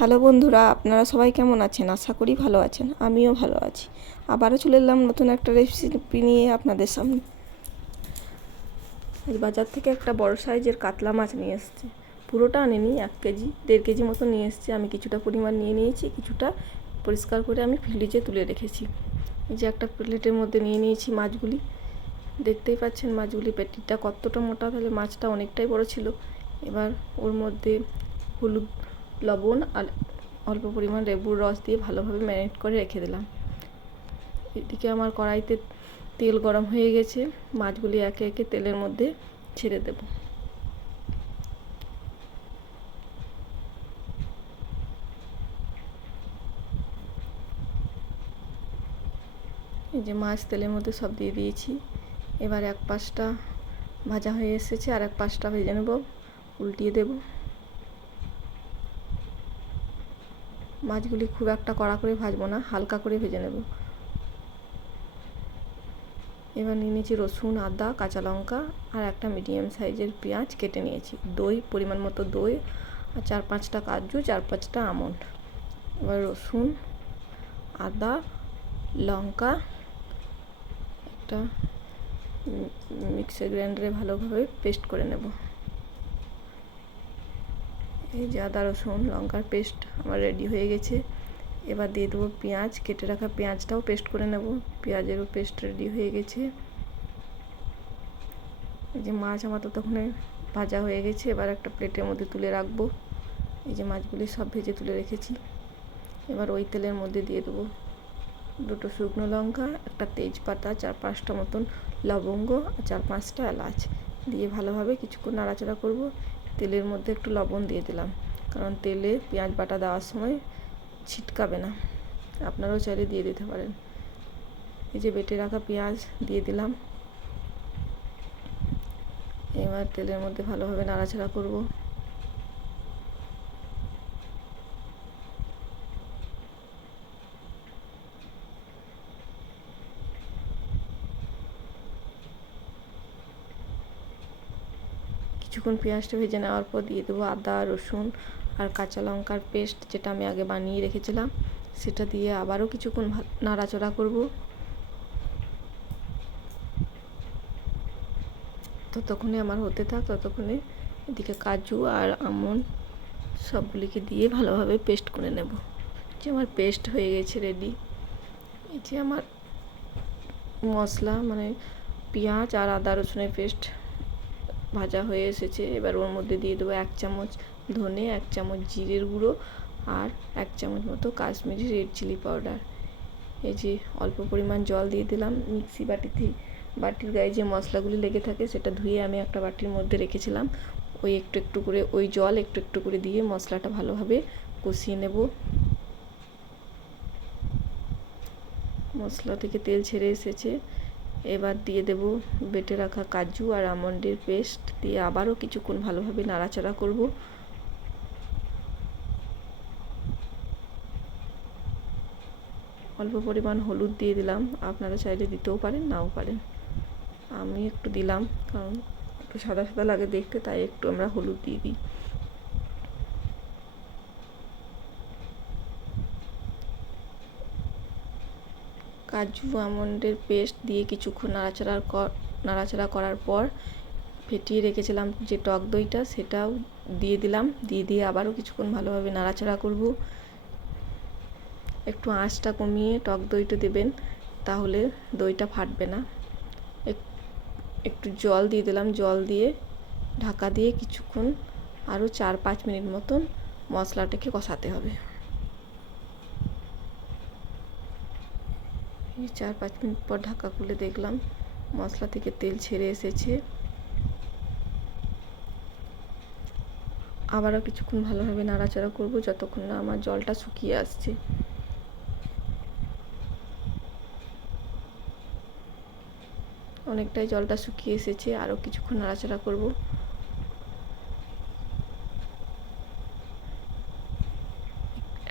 Hello বন্ধুরা, আপনারা সবাই কেমন আছেন? আশা করি ভালো আছেন। আমিও ভালো আছি। আবারও চলে এলাম নতুন একটা রেসিপি নিয়ে আপনাদের সামনে। আজ বাজার থেকে একটা বড় সাইজের কাতলা মাছ নিয়ে এসেছি। পুরোটা আনেনি, 1 কেজি 1.5 কেজি মতো নিয়ে এসেছি। আমি কিছুটা পরিমাণ নিয়ে নিয়েছি, কিছুটা পরিষ্কার করে আমি ফ্রিজে তুলে রেখেছি। এই যে একটা প্লেটের মধ্যে নিয়ে নিয়েছি মাছগুলি। দেখতেই পাচ্ছেন মাছগুলি পেটিটা কতটা মোটা, তাহলে মাছটা অনেকটাই বড় ছিল। এবার ওর মধ্যে হলুদ, লবণ আর অল্প পরিমাণ লেবুর রস দিয়ে ভালোভাবে ম্যারিনেট করে রেখে দিলাম। এদিকে আমার কড়াইতে তেল গরম হয়ে গেছে, মাছগুলি একে একে তেলের মধ্যে ছেড়ে দেব। এই যে মাছ তেলের মধ্যে সব দিয়ে দিয়েছি। এবার এক পাশটা ভাজা হয়ে এসেছে, আর এক পাশটা ভেজে নেব। উল্টিয়ে দেব। মাছগুলি খুব একটা কড়া করে ভাজবো না, হালকা করে ভেজে নেব। এবার নিয়ে নিয়েছি রসুন, আদা, কাঁচা লঙ্কা আর একটা মিডিয়াম সাইজের পেঁয়াজ কেটে নিয়েছি। দই, পরিমাণ মতো দই, আর 4-5টা কাজু, 4-5টা আমন্ড। এবার রসুন, আদা, লঙ্কা একটা মিক্সার গ্রাইন্ডারে ভালোভাবে পেস্ট করে নেব। এই যে আদা রসুন লঙ্কার পেস্ট আমার রেডি হয়ে গেছে। এবার দিয়ে দেবো পেঁয়াজ, কেটে রাখা পেঁয়াজটাও পেস্ট করে নেব। পেঁয়াজেরও পেস্ট রেডি হয়ে গেছে। এই যে মাছ আমার ততক্ষণে ভাজা হয়ে গেছে। এবার একটা প্লেটের মধ্যে তুলে রাখবো। এই যে মাছগুলি সব ভেজে তুলে রেখেছি। এবার ওই তেলের মধ্যে দিয়ে দেবো 2টো শুকনো লঙ্কা, একটা তেজপাতা, 4-5টা মতন লবঙ্গ আর 4-5টা এলাচ দিয়ে ভালোভাবে কিছুক্ষণ নাড়াচাড়া করব। তেলের মধ্যে একটু লবণ দিয়ে দিলাম, কারণ তেলে পেঁয়াজ বাটা দেওয়ার সময় ছিটকাবে না। আপনারাও চাইলে দিয়ে দিতে পারেন। এই যে বেটে রাখা পেঁয়াজ দিয়ে দিলাম। এবার তেলের মধ্যে ভালোভাবে নাড়াচাড়া করব। কিছুক্ষণ পেঁয়াজটা ভেজে নেওয়ার পর দিয়ে দেবো আদা রসুন আর কাঁচা লঙ্কার পেস্ট, যেটা আমি আগে বানিয়ে রেখেছিলাম। সেটা দিয়ে আবারও কিছুক্ষণ নাড়াচাড়া করব। ততক্ষণে আমার হতে থাক, ততক্ষণে এদিকে কাজু আর আমন্ড সবগুলিকে দিয়ে ভালোভাবে পেস্ট করে নেব। যে আমার পেস্ট হয়ে গেছে রেডি। এই যে আমার মশলা মানে পেঁয়াজ আর আদা রসুনের পেস্ট ভাজা হয়ে এসেছে। এবার ওর মধ্যে দিয়ে দেবো 1 চামচ ধনে, 1 চামচ জিরের গুঁড়ো আর 1 চামচ মতো কাশ্মীরি রেড চিলি পাউডার। এই যে অল্প পরিমাণ জল দিয়ে দিলাম। মিক্সি বাটির গায়ে যে মশলাগুলি লেগে থাকে সেটা ধুয়ে আমি একটা বাটির মধ্যে রেখেছিলাম। ওই একটু একটু করে ওই জল একটু একটু করে দিয়ে মশলাটা ভালোভাবে কষিয়ে নেব। মশলা থেকে তেল ছেড়ে এসেছে। এবার দিয়ে দেব বেটে রাখা কাজু আর আমন্ডের পেস্ট দিয়ে আবারও কিছুক্ষণ ভালোভাবে নাড়াচাড়া করব। অল্প পরিমাণ হলুদ দিয়ে দিলাম, আপনারা চাইলে দিতেও পারেন নাও পারেন। আমি একটু দিলাম, কারণ একটু সাদা সাদা লাগে দেখতে, তাই একটু আমরা হলুদ দিয়ে দিই। কাজু আমন্ডের পেস্ট দিয়ে কিছুক্ষণ নাড়াচাড়া করার পর ফেটিয়ে রেখেছিলাম যে টক দইটা, সেটাও দিয়ে দিলাম। দিয়ে আবারও কিছুক্ষণ ভালোভাবে নাড়াচাড়া করব। একটু আঁচটা কমিয়ে টক দইটা দেবেন, তাহলে দইটা ফাটবে না। একটু জল দিয়ে দিলাম। জল দিয়ে ঢাকা দিয়ে কিছুক্ষণ আরও 4-5 মিনিট মতন মশলাটাকে কষাতে হবে। এই 4-5 মিনিট পর ঢাকা খুলে দেখলাম মশলা থেকে তেল ছেড়ে এসেছে। আবারও কিছুক্ষণ ভালোভাবে নাড়াচাড়া করব যতক্ষণ না আমার জলটা শুকিয়ে আসছে। অনেকটাই জলটা শুকিয়ে এসেছে, আরও কিছুক্ষণ নাড়াচাড়া করব।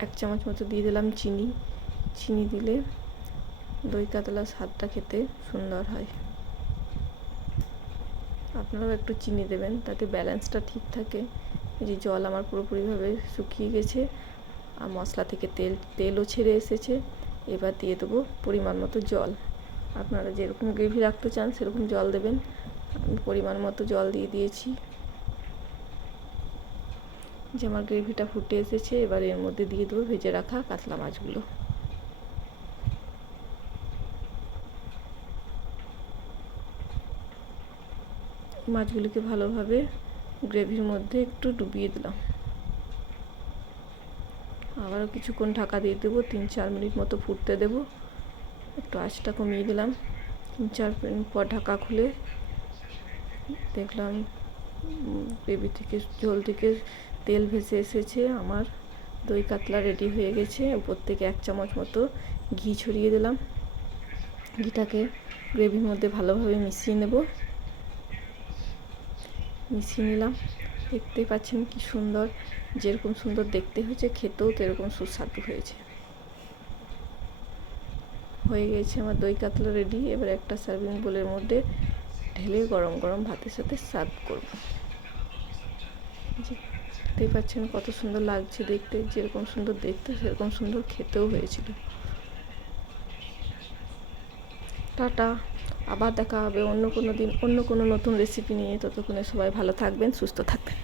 1 চামচ মতো দিয়ে দিলাম চিনি দিলে দই কাতলার স্বাদটা খেতে সুন্দর হয়। আপনারাও একটু চিনি দেবেন, তাতে ব্যালেন্সটা ঠিক থাকে। এই যে জল আমার পুরোপুরিভাবে শুকিয়ে গেছে, আর মশলা থেকে তেলও ছেড়ে এসেছে। এবার দিয়ে দেবো পরিমাণ মতো জল। আপনারা যেরকম গ্রেভি রাখতে চান সেরকম জল দেবেন। আমি পরিমাণ মতো জল দিয়ে দিয়েছি। যে আমার গ্রেভিটা ফুটে এসেছে, এবার এর মধ্যে দিয়ে দেবো ভেজে রাখা কাতলা মাছগুলো। মাছগুলিকে ভালোভাবে গ্রেভির মধ্যে একটু ডুবিয়ে দিলাম। আবারও কিছুক্ষণ ঢাকা দিয়ে দেবো, 3-4 মিনিট মতো ফুটতে দেবো। একটু আঁচটা কমিয়ে দিলাম। 3-4 মিনিট পর ঢাকা খুলে দেখলাম গ্রেভি থেকে, ঝোল থেকে তেল ভেসে এসেছে। আমার দই কাতলা রেডি হয়ে গেছে। উপর থেকে 1 চামচ মতো ঘি ছড়িয়ে দিলাম। ঘিটাকে গ্রেভির মধ্যে ভালোভাবে মিশিয়ে নিলাম। দেখতেই পাচ্ছেন কি সুন্দর, যেরকম সুন্দর দেখতে হয়েছে খেতেও সেরকম সুস্বাদু হয়েছে। হয়ে গেছে আমার দই কাতলা রেডি। এবার একটা সার্ভিং বোলের মধ্যে ঢেলে গরম গরম ভাতের সাথে সার্ভ করব। দেখতেই পাচ্ছেন কত সুন্দর লাগছে দেখতে। যেরকম সুন্দর দেখতে সেরকম সুন্দর খেতেও হয়েছিল। টাটা, আবার দেখা হবে অন্য কোনো দিন অন্য কোনো নতুন রেসিপি নিয়ে। ততক্ষণে সবাই ভালো থাকবেন, সুস্থ থাকবেন।